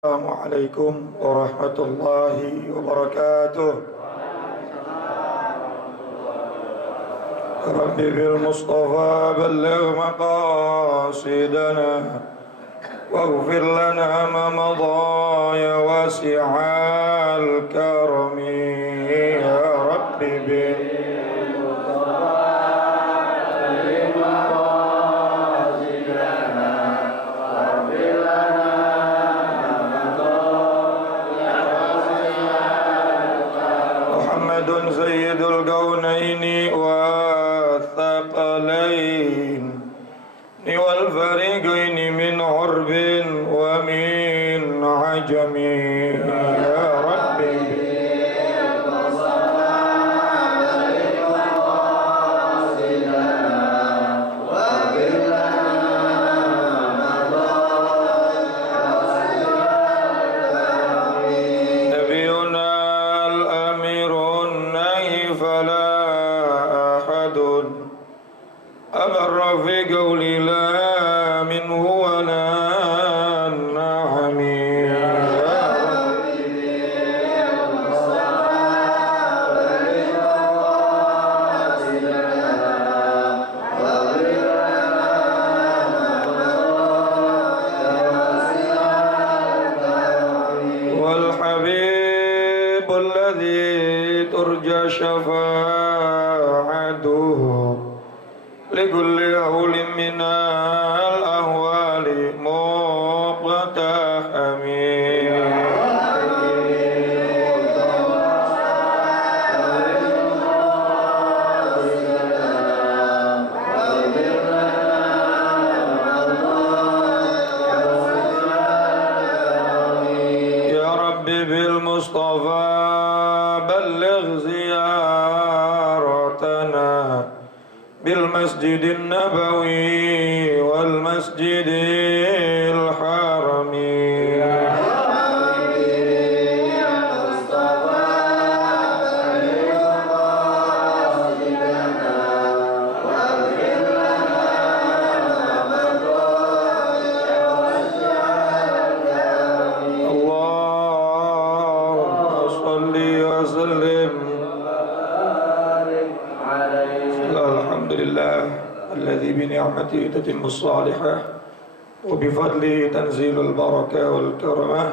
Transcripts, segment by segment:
Assalamualaikum warahmatullahi wabarakatuh. Rabbi bil Mustafa balligh maqasidana waghfir lana ma madha ya wasi'al karami ya Rabbi bil سيد الكونين والثقلين والفريقين من عرب ومن عجم يا ربي في قولي لا منه ولا النعم والحبيب الذي ترجى شفاعته لكل هول من الأهوال مقتحم يا ربي بالمصطفى بلغ زيارتنا بالمسجد النبوي والمسجد الحرم اللهم صل وسلم الحمد لله الذي بنعمته تتم الصالحة وبفضله تنزيل البركة والكرمة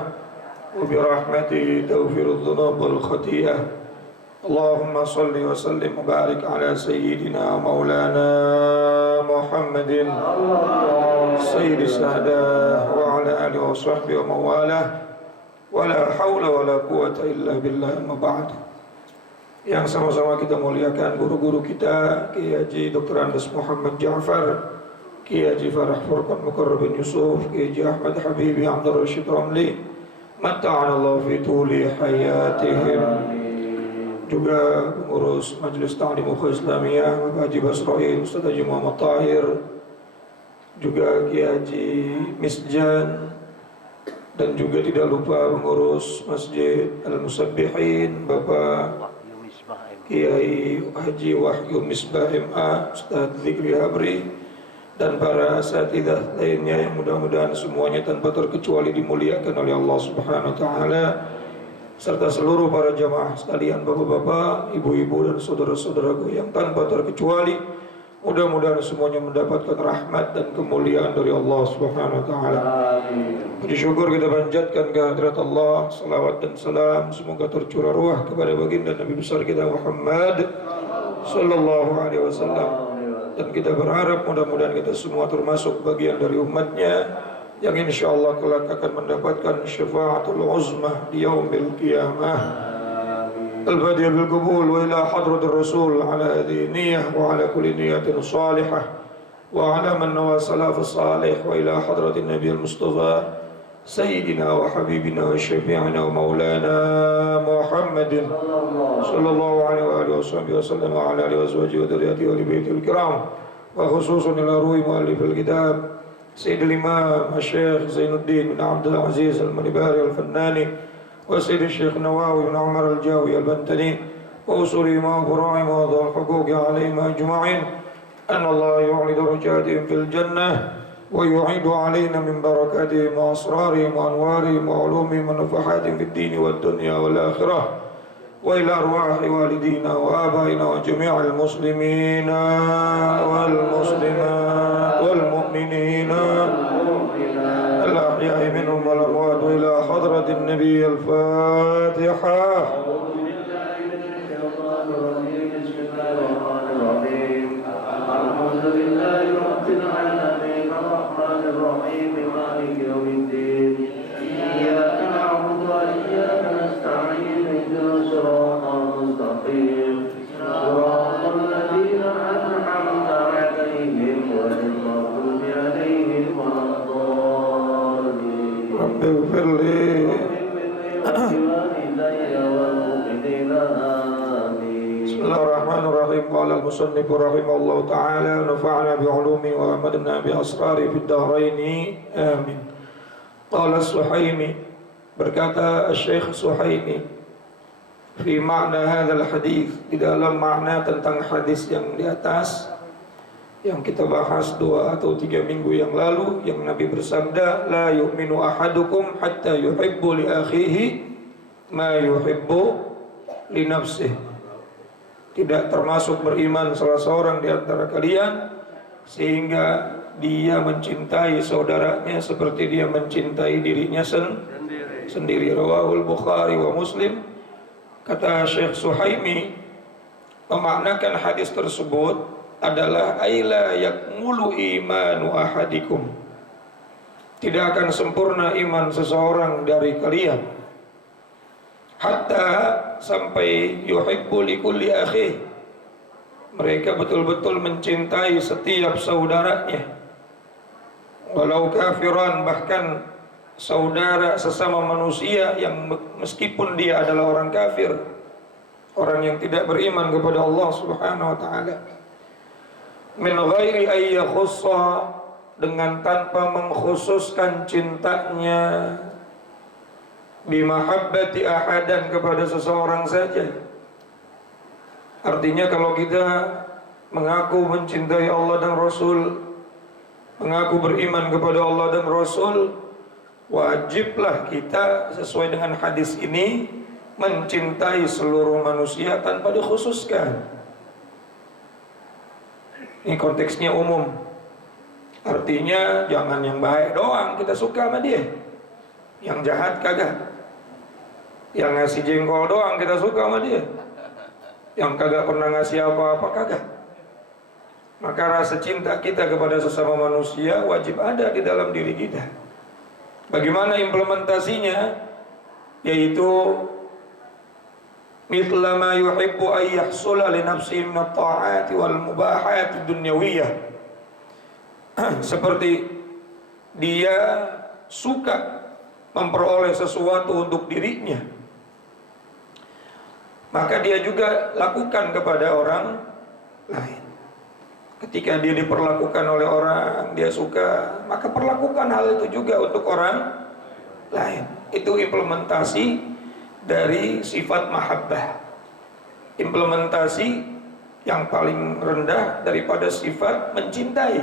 وبرحمته تغفر الذنوب والخطيئة. اللهم صل وسلم وبارك على سيدنا مولانا محمد سيد السادة وعلى آله وصحبه ومن والاه ولا حول ولا قوة إلا بالله. أما بعد, yang sama-sama kita muliakan guru-guru kita, Kiai Haji Dr. Andes Muhammad Ja'far, Kiai Haji Farah Furqan Mukarrabin Yusuf, Kiai Haji Ahmad Habibi Abdul Rashid Ramli, matta'anallahu fi tuli hayatihim. Juga pengurus Majelis Ta'lim Ukhuwah Islamiyah Bapak Haji Basroin, Ustaz Haji Muhammad Tahir, juga Kiai Haji Misjan, dan juga tidak lupa pengurus Masjid Al-Musabbihin Bapak Kiai Haji Wahyu Misbah MA, Ustaz Zikri Habri, dan para asatidzah lainnya yang mudah-mudahan semuanya tanpa terkecuali dimuliakan oleh Allah Subhanahu wa taala, serta seluruh para jamaah sekalian, bapak-bapak, ibu-ibu dan saudara-saudaraku yang tanpa terkecuali mudah-mudahan semuanya mendapatkan rahmat dan kemuliaan dari Allah Subhanahu wa taala. Puji syukur kita panjatkan kehadirat Allah, salawat dan salam semoga tercurah ruah kepada baginda Nabi besar kita Muhammad sallallahu alaihi wasallam, dan kita berharap mudah-mudahan kita semua termasuk bagian dari umatnya yang insyaallah kelak akan mendapatkan syafaatul uzmah di yaumil qiyamah. البديع بالقبول وإلى حضرة الرسول على هذه النية وعلى كل نية صالحة وعلى من نوى سلاف الصالح وإلى حضرة النبي المصطفى سيدنا وحبيبنا وشفيعنا ومولانا محمد صلى الله عليه وآله وصحبه وسلم وعلى آله وأزواجه وذريته ولبيته الكرام، وخصوصا إلى روح مؤلف الكتاب سيد الإمام الشيخ زين الدين بن عبد العزيز المنباري الفناني، وسيد الشيخ نواوي بن عمر الجاوي البنتني، وأصولهم وفروعهم وذو الحقوق عليهم أجمعين، أن الله يعلي درجاتهم في الجنة ويعيد علينا من بركاتهم وأسرارهم وأنوارهم وعلومهم ونفحاتهم في الدين والدنيا والآخرة وإلى أرواح والدينا وآبائنا وجميع المسلمين والمسلمات والمؤمنين الأحياء منهم والأموات إلى حضرة النبي الفاتحة. الحمد لله رب العالمين الرحمن الرحيم مالك يوم الدين إياك نعبد وإياك نستعين اهدنا الصراط المستقيم صراط الذين أنعمت عليهم غير المغضوب عليهم ولا الضالين. رب اغفر لي ولوالدي والمؤمنين بسم الله الرحمن الرحيم. قال المصنف رحمه الله تعالى ونفعنا بعلومه وأمدنا بأسراره في الدارين آمين. قال السحيمي, berkata Syekh Suhaimi, fi makna hadzal hadis, di dalam makna tentang hadis yang di atas yang kita bahas 2 atau 3 minggu yang lalu, yang Nabi bersabda, la yu'minu ahadukum hatta yuhibbu li akhihi ma yuhibbu li nafsihi. Tidak termasuk beriman salah seorang di antara kalian sehingga dia mencintai saudaranya seperti dia mencintai dirinya sendiri. Rawahul Bukhari wa Muslim. Kata Syekh Suhaimi, memaknakan hadis tersebut adalah aila yakmulu imanu ahadikum, tidak akan sempurna iman seseorang dari kalian, hatta sampai yuhibbu likulli akhi, mereka betul-betul mencintai setiap saudaranya, walau kafiran, bahkan saudara sesama manusia yang meskipun dia adalah orang kafir, orang yang tidak beriman kepada Allah Subhanahu wa taala, min ghairi ay yakhussa, dengan tanpa mengkhususkan cintanya, bimahabbati ahadan, kepada seseorang saja. Artinya kalau kita mengaku mencintai Allah dan Rasul, mengaku beriman kepada Allah dan Rasul, wajiblah kita sesuai dengan hadis ini mencintai seluruh manusia tanpa dikhususkan. Ini konteksnya umum. Artinya jangan yang baik doang kita suka sama dia, yang jahat kagak. Yang ngasih jengkol doang kita suka sama dia, yang kagak pernah ngasih apa-apa kagak. Maka rasa cinta kita kepada sesama manusia wajib ada di dalam diri kita. Bagaimana implementasinya? Yaitu mithla ma yuhibbu ay yahsula li nafsihi min at-ta'ati wal mubahati dunyawiyah. Seperti dia suka memperoleh sesuatu untuk dirinya, maka dia juga lakukan kepada orang lain. Ketika dia diperlakukan oleh orang, dia suka, maka perlakukan hal itu juga untuk orang lain. Itu implementasi dari sifat mahabbah. Implementasi yang paling rendah daripada sifat mencintai.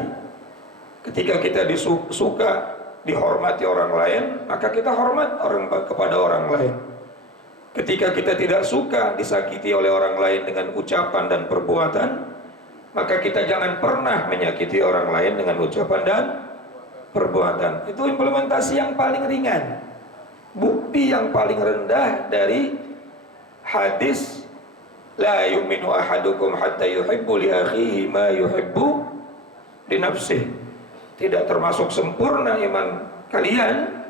Ketika kita disuka, dihormati orang lain, maka kita hormat kepada orang lain. Ketika kita tidak suka disakiti oleh orang lain dengan ucapan dan perbuatan, maka kita jangan pernah menyakiti orang lain dengan ucapan dan perbuatan. Itu implementasi yang paling ringan, bukti yang paling rendah dari hadis la yu'minu ahadukum hatta yuhibbu li akhihi ma yuhibbu li nafsihi. Tidak termasuk sempurna iman kalian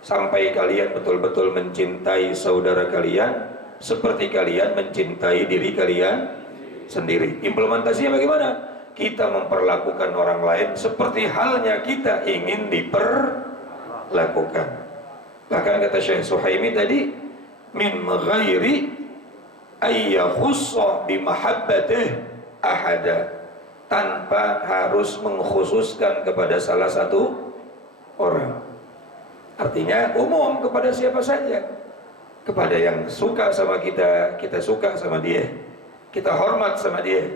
sampai kalian betul-betul mencintai saudara kalian seperti kalian mencintai diri kalian sendiri. Implementasinya bagaimana? Kita memperlakukan orang lain seperti halnya kita ingin diperlakukan. Bahkan kata Syekh Suhaimi tadi, min ghairi ayyakhussa bimahabbatih ahada, tanpa harus mengkhususkan kepada salah satu orang. Artinya umum kepada siapa saja. Kepada yang suka sama kita, kita suka sama dia, kita hormat sama dia.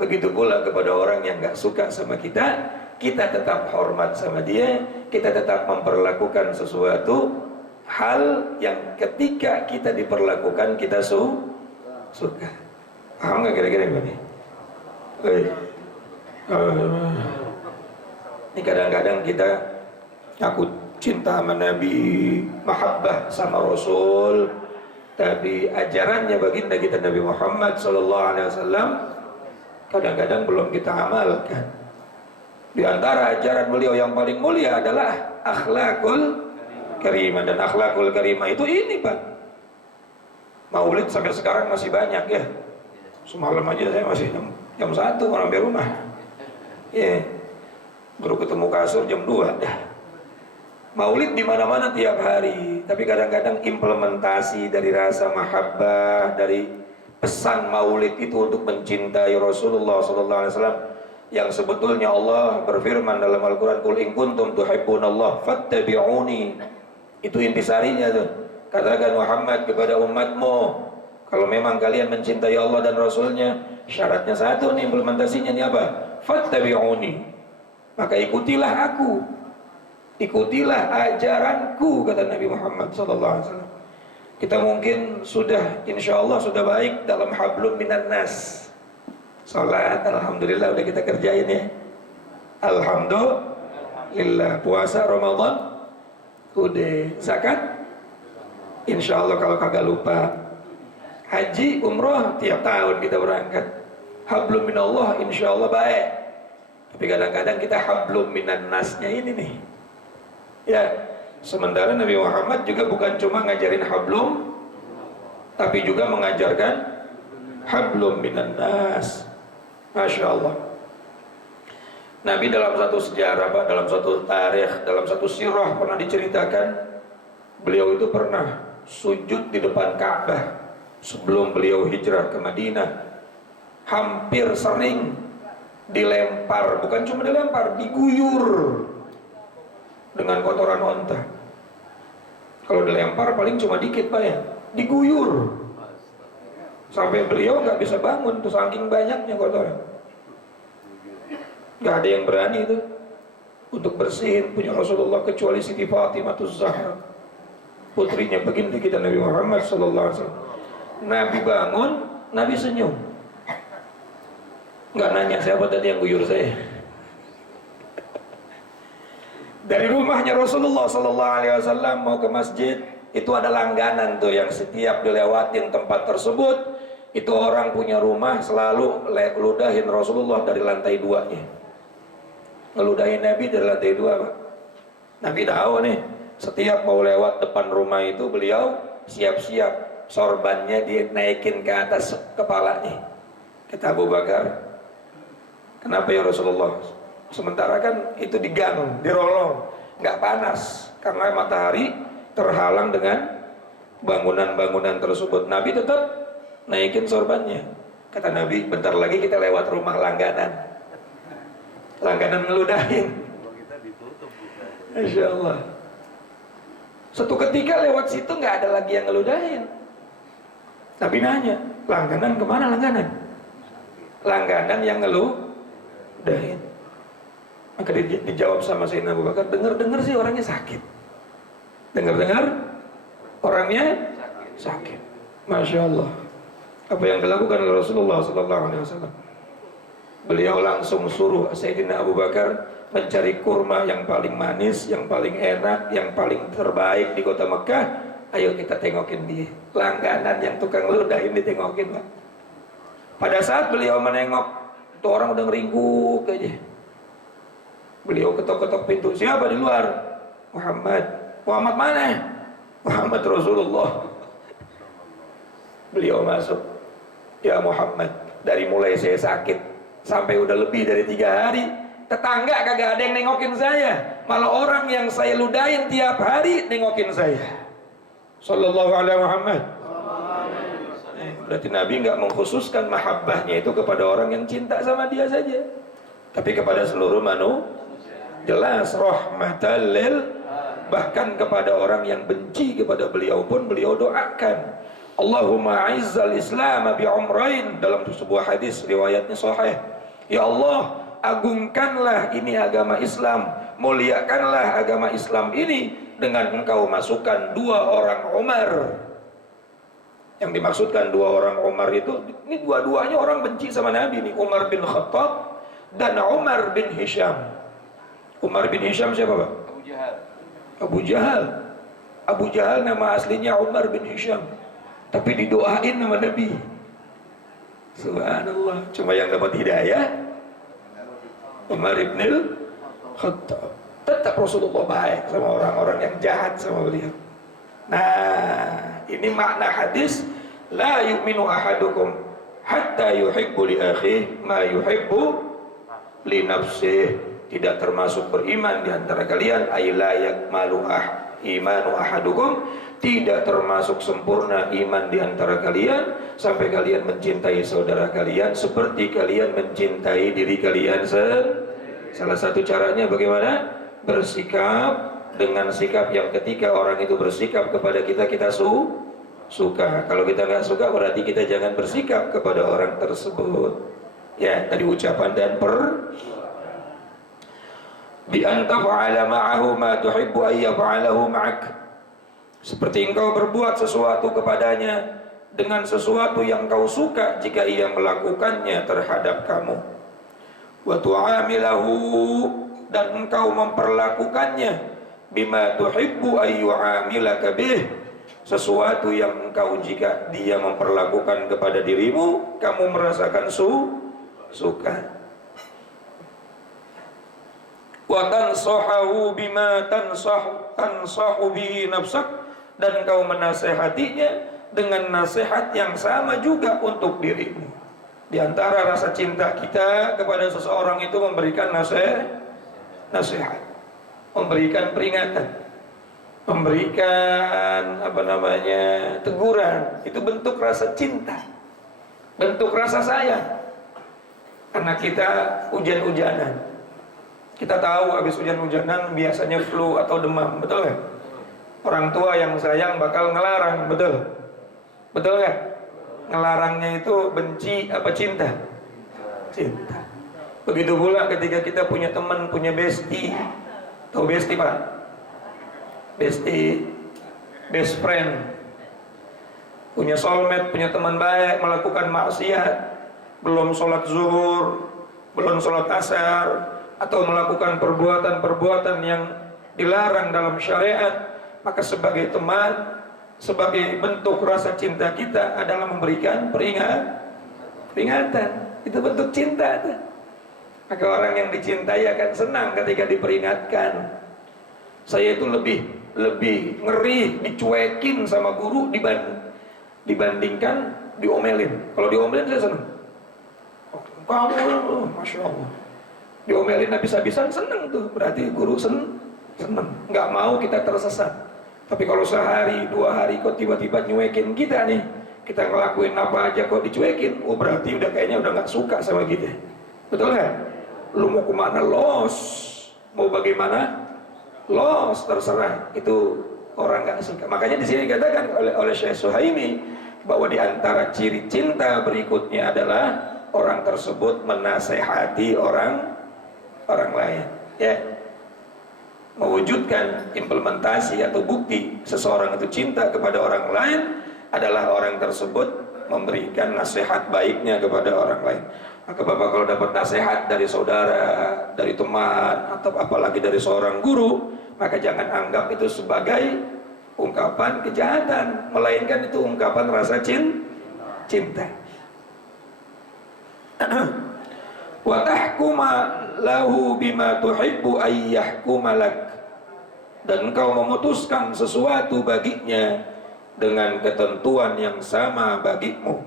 Begitu pula kepada orang yang gak suka sama kita, kita tetap hormat sama dia, kita tetap memperlakukan sesuatu hal yang ketika kita diperlakukan kita suka. Paham nggak kira-kira ini? Ini kadang-kadang kita aku cinta sama Nabi, mahabbah sama Rasul, tapi ajarannya baginda kita Nabi Muhammad SAW kadang-kadang belum kita amalkan. Di antara ajaran beliau yang paling mulia adalah akhlakul karimah, dan akhlakul karimah itu ini Pak. Maulid sampai sekarang masih banyak ya. Semalam aja saya masih jam 1 orang di rumah. Baru ketemu kasur jam 2 dah. Maulid di mana-mana tiap hari, tapi kadang-kadang implementasi dari rasa mahabbah, dari pesan Maulid itu untuk mencintai Rasulullah SAW, yang sebetulnya Allah berfirman dalam Al-Quran, "Qul in kuntum tuhibbunallah fattabi'uni." Itu intisarinya tuh. Katakan Muhammad kepada umatmu, kalau memang kalian mencintai Allah dan Rasulnya, syaratnya satu nih, implementasinya nih apa? Fattabi'uni. Maka ikutilah aku, ikutilah ajaranku, kata Nabi Muhammad SAW. Kita mungkin sudah, insya Allah sudah baik dalam hablum minan nas. Salat, alhamdulillah udah kita kerjain ya. Alhamdulillah. Puasa Ramadan udah. Zakat insya Allah kalau kagak lupa. Haji, umroh tiap tahun kita berangkat. Hablum minallah insya Allah baik. Tapi kadang-kadang kita hablum minan nasnya ini nih ya. Sementara Nabi Muhammad juga bukan cuma ngajarin hablum, tapi juga mengajarkan hablum minan nas. Masya Allah. Nabi dalam satu sejarah, dalam satu tarikh, dalam satu sirah pernah diceritakan, beliau itu pernah sujud di depan Ka'bah sebelum beliau hijrah ke Madinah. Hampir sering dilempar, bukan cuma dilempar, diguyur dengan kotoran onta. Kalau dilempar paling cuma dikit Pak ya, diguyur sampai beliau nggak bisa bangun tuh saking banyaknya kotoran. Nggak ada yang berani itu untuk bersihin punya Rasulullah kecuali Siti Fatimah Zahra, putrinya baginda kita Nabi Muhammad SAW. Nabi bangun, Nabi senyum, nggak nanya siapa tadi yang guyur saya. Dari rumahnya Rasulullah SAW mau ke masjid, itu ada langganan tuh yang setiap dilewatin tempat tersebut, itu orang punya rumah selalu ludahin Rasulullah dari lantai 2-nya. Ngeludahin Nabi dari lantai 2 Pak. Nabi tahu nih, setiap mau lewat depan rumah itu beliau siap-siap sorbannya dinaikin ke atas kepalanya. Kata Abu Bakar, kenapa ya Rasulullah? Sementara kan itu di gang, di rolong, nggak panas karena matahari terhalang dengan bangunan-bangunan tersebut. Nabi tetap naikin sorbannya. Kata Nabi, bentar lagi kita lewat rumah langganan, langganan ngeludahin. Masya Allah. Suatu ketika lewat situ nggak ada lagi yang ngeludahin. Nabi nanya, langganan kemana langganan? Langganan yang ngeludahin. Maka dijawab sama Sayyidina Abu Bakar, dengar-dengar sih orangnya sakit. Dengar-dengar orangnya sakit. Masya Allah. Apa yang dilakukan oleh Rasulullah SAW? Beliau langsung suruh Sayyidina Abu Bakar mencari kurma yang paling manis, yang paling enak, yang paling terbaik di kota Mekah. Ayo kita tengokin dia. Langganan yang tukang ludahin ditengokin Pak. Pada saat beliau menengok, tuh orang udah ngeringkuk aja. Beliau ketok-ketok pintu, siapa di luar? Muhammad. Muhammad mana? Muhammad Rasulullah. Beliau masuk. Ya Muhammad, dari mulai saya sakit sampai udah lebih dari 3 hari, tetangga kagak ada yang nengokin saya, malah orang yang saya ludahin tiap hari nengokin saya. Sallallahu alaihi Muhammad. Berarti Nabi nggak mengkhususkan mahabbahnya itu kepada orang yang cinta sama dia saja, tapi kepada seluruh manusia. Jelas rahmatan lil, bahkan kepada orang yang benci kepada beliau pun beliau doakan, Allahumma a'izzal Islam bi umrain, dalam sebuah hadis riwayatnya sahih. Ya Allah, agungkanlah ini agama Islam, muliakanlah agama Islam ini dengan engkau masukkan 2 orang Umar. Yang dimaksudkan 2 orang Umar itu, ini dua-duanya orang benci sama Nabi nih, Umar bin Khattab dan Umar bin Hisham. Umar bin Hisham siapa, Pak? Abu Jahal. Abu Jahal. Abu Jahal nama aslinya Umar bin Hisham, tapi didoain nama Nabi. Subhanallah. Cuma yang dapat hidayah Umar bin Khattab. Tetap Rasulullah baik sama orang-orang yang jahat sama beliau. Nah, ini makna hadis, la yu'minu ahadukum hatta yuhibbu li akhihi ma yuhibbu li nafsihi. Tidak termasuk beriman di antara kalian, ay la yakmalu imanu ahadukum, tidak termasuk sempurna iman di antara kalian sampai kalian mencintai saudara kalian seperti kalian mencintai diri kalian sendiri. Salah satu caranya bagaimana? Bersikap dengan sikap yang ketika orang itu bersikap kepada kita, kita suka. Kalau kita nggak suka, berarti kita jangan bersikap kepada orang tersebut. Ya, dari ucapan dan bi anta fa'ala ma'ahu ma tuhibbu ay yaf'alahu ma'ak. Seperti engkau berbuat sesuatu kepadanya dengan sesuatu yang kau suka jika ia melakukannya terhadap kamu. Wa tu'amilahu, dan engkau memperlakukannya bima tuhibbu ay yu'amilaka bih, sesuatu yang engkau jika dia memperlakukan kepada dirimu kamu merasakan suka. Wa tansahu bima tansahu bihi nafsak, dan engkau menasehatinya dengan nasihat yang sama juga untuk dirimu. Di antara rasa cinta kita kepada seseorang itu memberikan nasihat, memberikan peringatan, memberikan teguran. Itu bentuk rasa cinta, bentuk rasa sayang. Karena kita hujan-hujanan, kita tahu habis hujan-hujanan biasanya flu atau demam, betul nggak? Orang tua yang sayang bakal ngelarang, betul nggak? Ngelarangnya itu benci apa cinta? Cinta. Begitu pula ketika kita punya teman, punya bestie. Tahu bestie, Pak? Bestie, best friend, punya soulmate, punya teman baik, melakukan maksiat, belum sholat zuhur, belum sholat asar, atau melakukan perbuatan-perbuatan yang dilarang dalam syariat, maka sebagai teman, sebagai bentuk rasa cinta kita adalah memberikan peringatan. Itu bentuk cinta tuh. Maka orang yang dicintai akan senang ketika diperingatkan. Saya itu lebih ngeri dicuekin sama guru dibandingkan diomelin. Kalau diomelin saya senang. Kamu, masya Allah. Diomelin habis-habisan seneng tuh, berarti guru seneng. Nggak mau kita tersesat. Tapi kalau sehari 2 hari kok tiba-tiba nyuekin kita nih, kita ngelakuin apa aja kok dicuekin, berarti kayaknya udah nggak suka sama kita. Betul nggak? Lu mau kemana los, mau bagaimana los, terserah. Itu orang nggak suka. Makanya di sini dikatakan oleh Syekh Suhaimi bahwa di antara ciri cinta berikutnya adalah orang tersebut menasehati orang lain, ya, mewujudkan implementasi atau bukti seseorang itu cinta kepada orang lain adalah orang tersebut memberikan nasihat baiknya kepada orang lain. Maka Bapak kalau dapat nasihat dari saudara, dari teman, atau apalagi dari seorang guru, maka jangan anggap itu sebagai ungkapan kejahatan, melainkan itu ungkapan rasa cinta. Wa tahkuma lahu bima tuhibbu ay yahkuma lak, dan engkau memutuskan sesuatu baginya dengan ketentuan yang sama bagimu.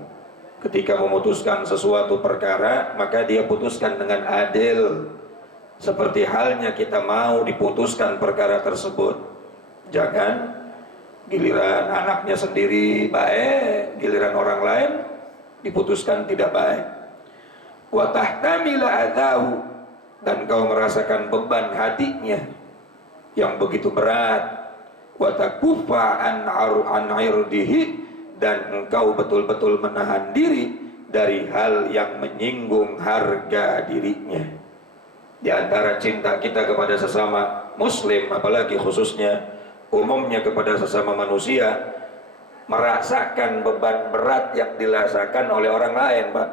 Ketika memutuskan sesuatu perkara, maka dia putuskan dengan adil, seperti halnya kita mau diputuskan perkara tersebut. Jangan giliran anaknya sendiri baik, giliran orang lain diputuskan tidak baik. Wa tahtamila adahu, dan kau merasakan beban hatinya yang begitu berat. Wa takuffa an irdihi, dan engkau betul-betul menahan diri dari hal yang menyinggung harga dirinya. Di antara cinta kita kepada sesama muslim, apalagi khususnya umumnya kepada sesama manusia, merasakan beban berat yang dirasakan oleh orang lain, Pak.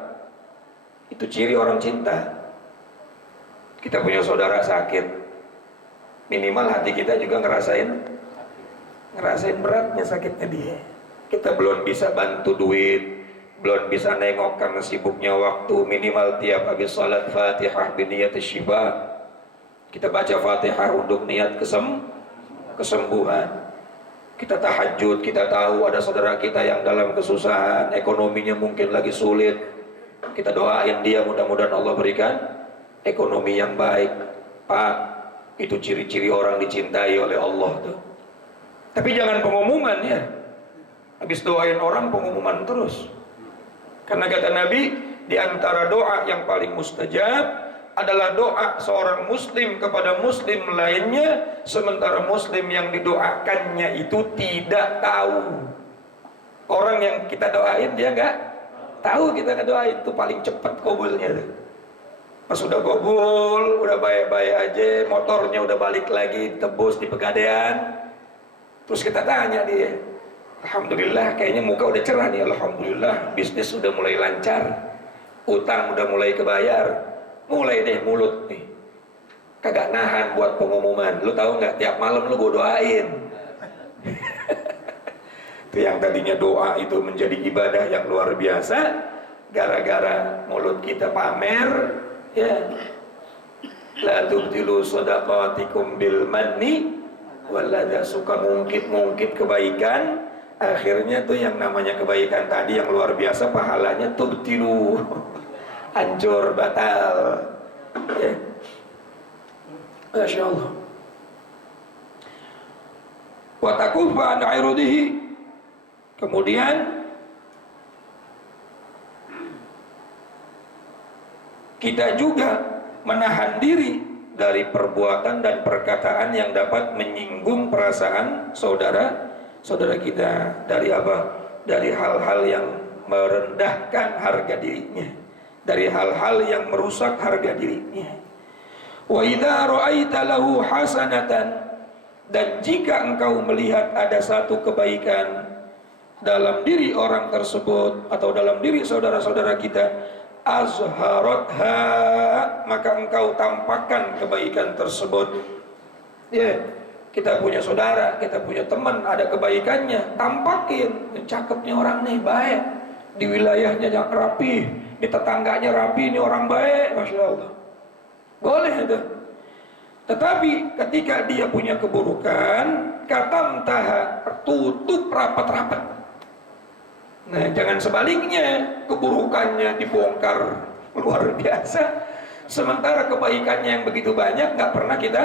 Itu ciri orang cinta. Kita punya saudara sakit, minimal hati kita juga ngerasain beratnya sakitnya dia. Kita belum bisa bantu duit, belum bisa nengok karena sibuknya waktu, minimal tiap habis salat Fatihah biniyat syifa. Kita baca Fatihah untuk niat kesembuhan. Kita tahajud, kita tahu ada saudara kita yang dalam kesusahan, ekonominya mungkin lagi sulit. Kita doain dia, mudah-mudahan Allah berikan ekonomi yang baik. Pak, itu ciri-ciri orang dicintai oleh Allah tuh. Tapi jangan pengumuman ya. Habis doain orang pengumuman terus. Karena kata Nabi, di antara doa yang paling mustajab adalah doa seorang muslim kepada muslim lainnya, sementara muslim yang didoakannya itu tidak tahu. Orang yang kita doain dia nggak tahu kita ngedoain, itu paling cepat kabulnya. Pas udah kabul, udah baik-baik aja, motornya udah balik lagi tebus di Pegadaian, terus kita tanya dia, alhamdulillah kayaknya muka udah cerah nih, alhamdulillah bisnis udah mulai lancar, utang udah mulai kebayar. Mulai deh mulut nih kagak nahan buat pengumuman. Lu tahu nggak, tiap malam lu gue doain. Itu yang tadinya doa itu menjadi ibadah yang luar biasa, gara-gara mulut kita pamer ya. La tubtilu shadaqatikum bil manni walladha, suka ngungkit kebaikan, akhirnya tuh yang namanya kebaikan tadi yang luar biasa pahalanya tubtilu, hancur, batal ya. Masya Allah. Wa takufa an airudihi, kemudian kita juga menahan diri dari perbuatan dan perkataan yang dapat menyinggung perasaan saudara kita. Dari apa? Dari hal-hal yang merendahkan harga dirinya, dari hal-hal yang merusak harga dirinya. Wa idza ra'aita lahu hasanatan, dan jika engkau melihat ada satu kebaikan dalam diri orang tersebut atau dalam diri saudara-saudara kita, azharatha, maka engkau tampakkan kebaikan tersebut. Ya, kita punya saudara, kita punya teman, ada kebaikannya, tampakin. Cakepnya orang nih, baik, di wilayahnya yang rapi, di tetangganya rapi, ini orang baik, Masya Allah. Boleh itu. Tetapi ketika dia punya keburukan, katam taha, tutup rapat-rapat. Nah, jangan sebaliknya, keburukannya dibongkar luar biasa, sementara kebaikannya yang begitu banyak nggak pernah kita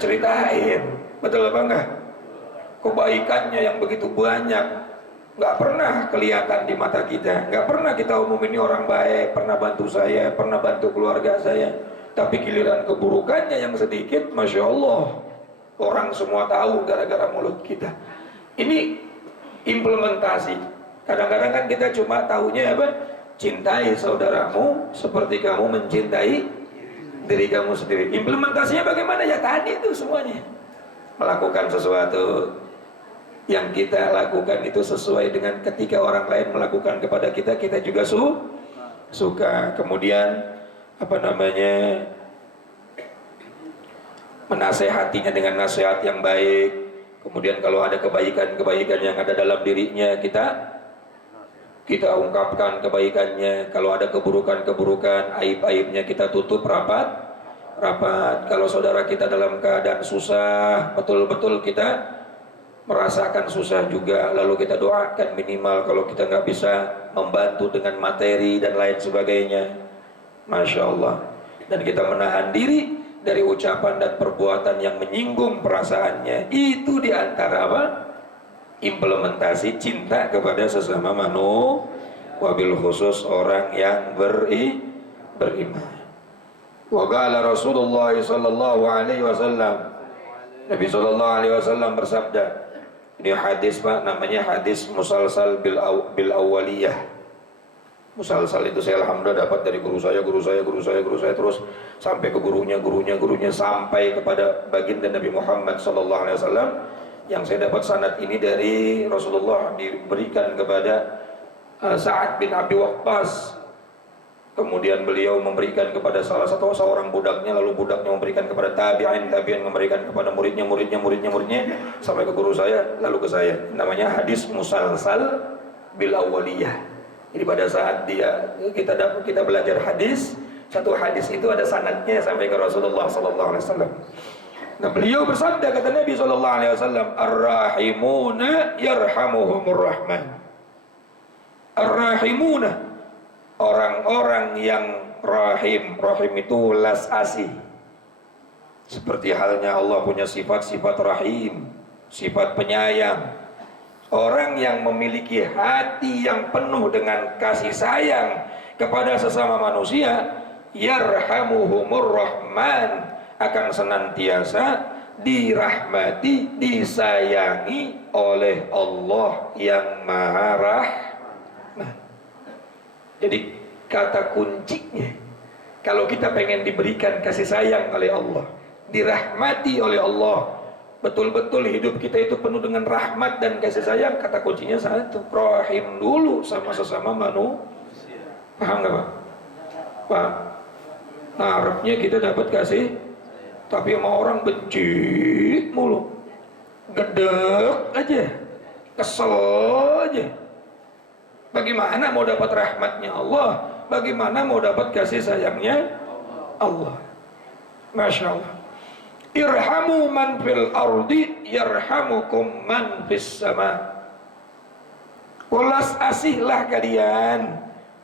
ceritain. Betul apa enggak? Kebaikannya yang begitu banyak nggak pernah kelihatan di mata kita, nggak pernah kita umumin ini orang baik, pernah bantu saya, pernah bantu keluarga saya. Tapi giliran keburukannya yang sedikit, Masya Allah, orang semua tahu gara-gara mulut kita. Ini implementasi. Kadang-kadang kan kita cuma tahunya apa? Cintai saudaramu seperti kamu mencintai diri kamu sendiri. Implementasinya bagaimana? Ya tadi itu semuanya. Melakukan sesuatu yang kita lakukan itu sesuai dengan ketika orang lain melakukan kepada kita, kita juga suka. Kemudian menasehatinya dengan nasihat yang baik. Kemudian kalau ada kebaikan-kebaikan yang ada dalam dirinya, kita ungkapkan kebaikannya. Kalau ada keburukan-keburukan, aib-aibnya kita tutup rapat. Kalau saudara kita dalam keadaan susah, betul-betul kita merasakan susah juga, lalu kita doakan minimal. Kalau kita nggak bisa membantu dengan materi dan lain sebagainya, Masya Allah. Dan kita menahan diri dari ucapan dan perbuatan yang menyinggung perasaannya. Itu diantara apa? Implementasi cinta kepada sesama manusia, wabil khusus orang yang beriman. Wa qala Rasulullah sallallahu alaihi wasallam, Nabi sallallahu alaihi wasallam bersabda. Ini hadis Pak, namanya hadis musalsal bil awwaliyah. Musalsal itu saya alhamdulillah dapat dari guru saya terus sampai ke gurunya sampai kepada baginda Nabi Muhammad sallallahu alaihi wasallam. Yang saya dapat sanad ini dari Rasulullah diberikan kepada Sa'ad bin Abi Waqqas. Kemudian beliau memberikan kepada salah satu seorang budaknya, lalu budaknya memberikan kepada tabi'in memberikan kepada muridnya sampai ke guru saya, lalu ke saya. Namanya hadis musalsal bil awwaliyah. Jadi pada saat kita belajar hadis, satu hadis itu ada sanadnya sampai ke Rasulullah sallallahu alaihi wasallam. Nah, beliau bersabda, kata Nabi sallallahu alaihi wasallam, "Ar-rahimuna yarhamuhumur rahman." Ar-rahimuna, orang-orang yang rahim itu welas asih. Seperti halnya Allah punya sifat-sifat rahim, sifat penyayang. Orang yang memiliki hati yang penuh dengan kasih sayang kepada sesama manusia, yarhamuhumur rahman, akan senantiasa dirahmati, disayangi oleh Allah yang Maha Rahman. Jadi kata kuncinya, kalau kita pengen diberikan kasih sayang oleh Allah, dirahmati oleh Allah, betul-betul hidup kita itu penuh dengan rahmat dan kasih sayang, kata kuncinya satu, rahim dulu sama sesama manusia. Paham gak Pak? Pak, ngarepnya kita dapat kasih, tapi sama orang benci mulu, gedek aja, kesel aja. Bagaimana mau dapat rahmatnya Allah? Bagaimana mau dapat kasih sayangnya Allah? Masya Allah. Irhamu man fil ardi yarhamukum man fis sama. Welas asihlah kalian,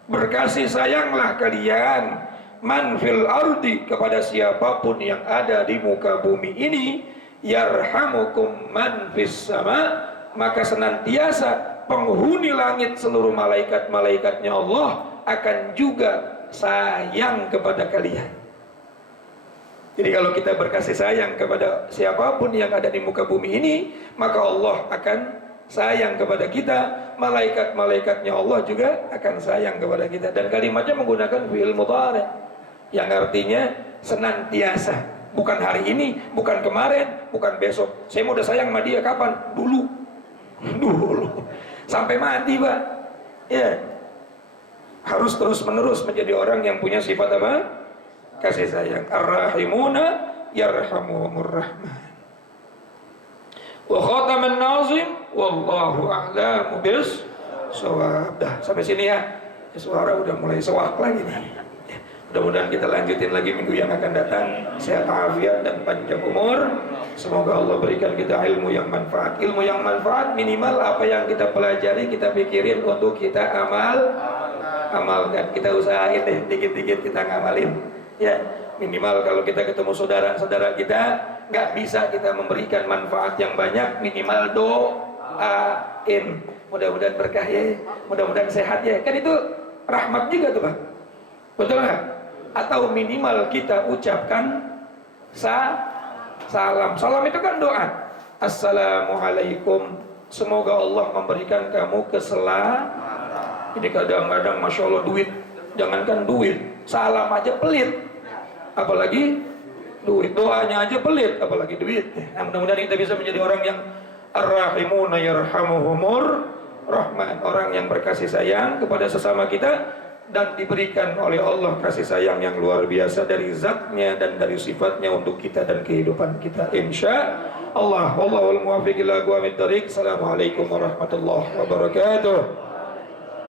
berkasih sayanglah kalian, man fil ardi, kepada siapapun yang ada di muka bumi ini, yarhamukum man fis sama, maka senantiasa penghuni langit seluruh malaikat-malaikatnya Allah akan juga sayang kepada kalian. Jadi kalau kita berkasih sayang kepada siapapun yang ada di muka bumi ini, maka Allah akan sayang kepada kita, malaikat-malaikatnya Allah juga akan sayang kepada kita. Dan kalimatnya menggunakan fi'il mudhari', yang artinya senantiasa, bukan hari ini, bukan kemarin, bukan besok. Saya mau udah sayang sama dia kapan? Dulu sampai mati Pak. Ya, harus terus menerus menjadi orang yang punya sifat apa? Kasih sayang. Ar-rahimuna yarhamuhumur rahman. Wa khataman nazim wallahu a'lamu bis shawab. Dah sampai sini ya. Suara udah mulai sewak lagi nih. Mudah-mudahan kita lanjutin lagi minggu yang akan datang. Sehat afiat dan panjang umur. Semoga Allah berikan kita ilmu yang manfaat. Ilmu yang manfaat minimal apa yang kita pelajari, kita pikirin untuk kita amalkan. Kita usahain deh, dikit-dikit kita ngamalin. Ya, minimal kalau kita ketemu saudara-saudara kita, nggak bisa kita memberikan manfaat yang banyak, minimal doain. Mudah-mudahan berkah ya, mudah-mudahan sehat ya. Kan itu rahmat juga tuh Pak. Betul nggak? Atau minimal kita ucapkan salam. Salam itu kan doa. Assalamualaikum. Semoga Allah memberikan kamu keselamatan. Jadi kadang-kadang Masya Allah duit, jangankan duit, salam aja pelit, apalagi duit. Doanya aja pelit, apalagi duit. Nah, mudah-mudahan kita bisa menjadi orang yang ar-rahimuna yarhamuhumur rahman, orang yang berkasih sayang kepada sesama kita dan diberikan oleh Allah kasih sayang yang luar biasa dari zatnya dan dari sifatnya untuk kita dan kehidupan kita, insya Allah. Wallahul muwaffiq ila aqwamit thoriq. Assalamualaikum warahmatullahi wabarakatuh.